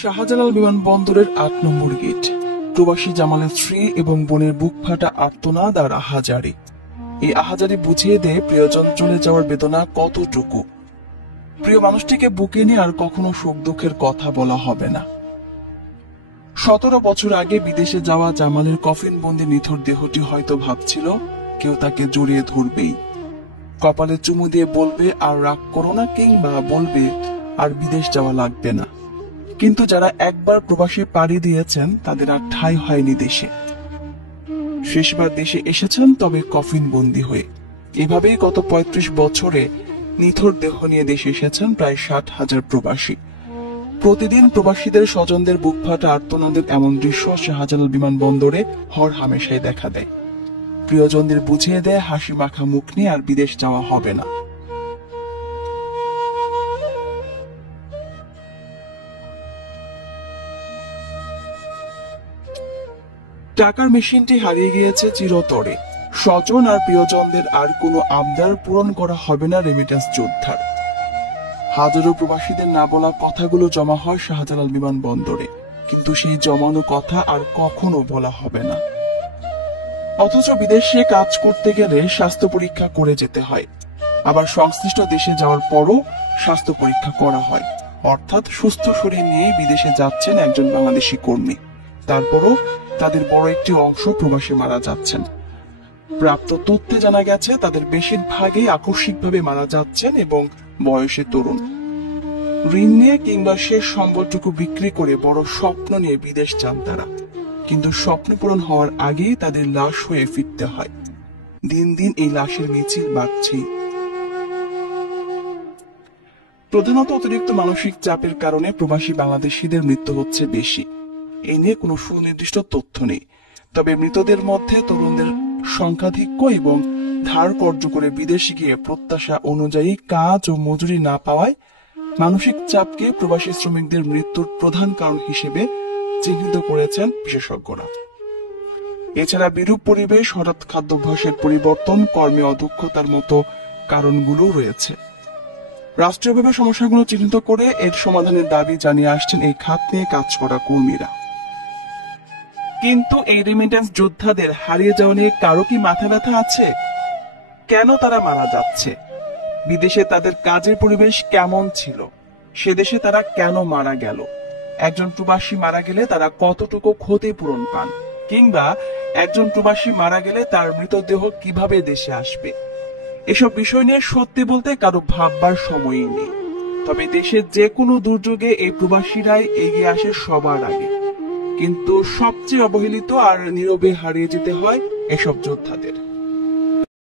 শাহজালাল বিমানবন্দরের ৮ নম্বর গেট। প্রবাসী জামালের স্ত্রী এবং বোনের বুক ফাটা আর্তনাদ আর আহাজারি। এই আহাজারি বুঝিয়ে দেয় প্রিয়জন চলে যাওয়ার বেদনা কতটুকু। প্রিয় মানুষটিকে বুকে নিয়ে আর কখনো সুখ দুঃখের কথা বলা হবে না। ১৭ বছর আগে বিদেশে যাওয়া জামালের কফিন বন্দি নিথর দেহটি হয়তো ভাবছিল কেউ তাকে জড়িয়ে ধরবেই, কপালে চুমু দিয়ে বলবে আর রাগ করো না, কিংবা বলবে আর বিদেশ যাওয়া লাগবে না। কিন্তু যারা একবার প্রবাসী পাড়ি দিয়েছেন তাদের আর ঠাঁই হয়নি দেশে। শেষবার দেশে এসেছেন তবে কফিন বন্দি হয়ে। এভাবেই গত ৩৫ বছরে নিথর দেহ নিয়ে দেশে এসেছেন প্রায় ৬০,০০০ প্রবাসী। প্রতিদিন প্রবাসীদের স্বজনদের বুক ফাটা আর্তনাদের এমন দৃশ্য শাহজালাল বিমানবন্দরে হর হামেশাই দেখা দেয়। প্রিয়জনদের বুঝিয়ে দেয় হাসি মাখা মুখ নিয়ে আর বিদেশ যাওয়া হবে না। টাকার মেশিনটি হারিয়ে গিয়েছে চিরতরে। স্বজন আর প্রিয়জনদের আর কোনো আবদার পূরণ করা হবে না রেমিটেন্স যোদ্ধার। হাজারো প্রবাসীদের না বলা কথাগুলো জমা হয় শাহজালাল বিমানবন্দরে, কিন্তু সেই জমানো কথা আর কখনো বলা হবে না। অথচ বিদেশে কাজ করতে গেলে স্বাস্থ্য পরীক্ষা করে যেতে হয়, আবার সংশ্লিষ্ট দেশে যাওয়ার পরও স্বাস্থ্য পরীক্ষা করা হয়। অর্থাৎ সুস্থ শরীর নিয়ে বিদেশে যাচ্ছেন একজন বাংলাদেশি কর্মী, তারপরও তাদের বড় একটি অংশ প্রবাসী মারা যাচ্ছেন। প্রাপ্ত তথ্যে জানা গেছে তাদের বেশিরভাগই আকস্মিকভাবে মারা যাচ্ছেন এবং বয়সে তরুণ। ঋণ নিয়ে কিংবা শেষ সম্বলটুকু বিক্রি করে বড় স্বপ্ন নিয়ে বিদেশ যান তারা, কিন্তু স্বপ্ন পূরণ হওয়ার আগেই তাদের লাশ হয়ে ফিরতে হয়। দিন দিন এই লাশের মিছিল বাড়ছে। প্রধানত অতিরিক্ত মানসিক চাপের কারণে প্রবাসী বাংলাদেশিদের মৃত্যু হচ্ছে বেশি। এ নিয়ে কোনো সুনির্দিষ্ট তথ্য নেই, তবে মৃতদের মধ্যে তরুণদের সংখ্যাধিক্য এবং ধার কর্য করে বিদেশে গিয়ে প্রত্যাশা অনুযায়ী কাজ ও মজুরি না পাওয়ায় মানসিক চাপকে প্রবাসী শ্রমিকদের মৃত্যুর প্রধান কারণ হিসেবে চিহ্নিত করেছেন বিশেষজ্ঞরা। এছাড়া বিরূপ পরিবেশ, হঠাৎ খাদ্যাভ্যাসের পরিবর্তন, কর্মে অদক্ষতার মতো কারণগুলো রয়েছে। রাষ্ট্রীয়ভাবে সমস্যাগুলো চিহ্নিত করে এর সমাধানের দাবি জানিয়ে আসছেন এই খাত নিয়ে কাজ করা কর্মীরা। কিন্তু এই রেমিটেন্স যোদ্ধাদের হারিয়ে যাওয়া নিয়ে কারো কি মাথা ব্যথা আছে? কেন তারা মারা যাচ্ছে? বিদেশে তাদের কাজের পরিবেশ কেমন ছিল? সে দেশে তারা কেন মারা গেল? একজন প্রবাসী মারা গেলে তারা কতটুকু ক্ষতিপূরণ পান? কিংবা একজন প্রবাসী মারা গেলে তার মৃতদেহ কিভাবে দেশে আসবে? এসব বিষয় নিয়ে সত্যি বলতে কারো ভাববার সময়ই নেই। তবে দেশের যে কোনো দুর্যোগে এই প্রবাসীরাই এগিয়ে আসে সবার আগে। কিন্তু সবচেয়ে অবহেলিত আর নীরবে হারিয়ে যেতে হয় এসব যোদ্ধাদের।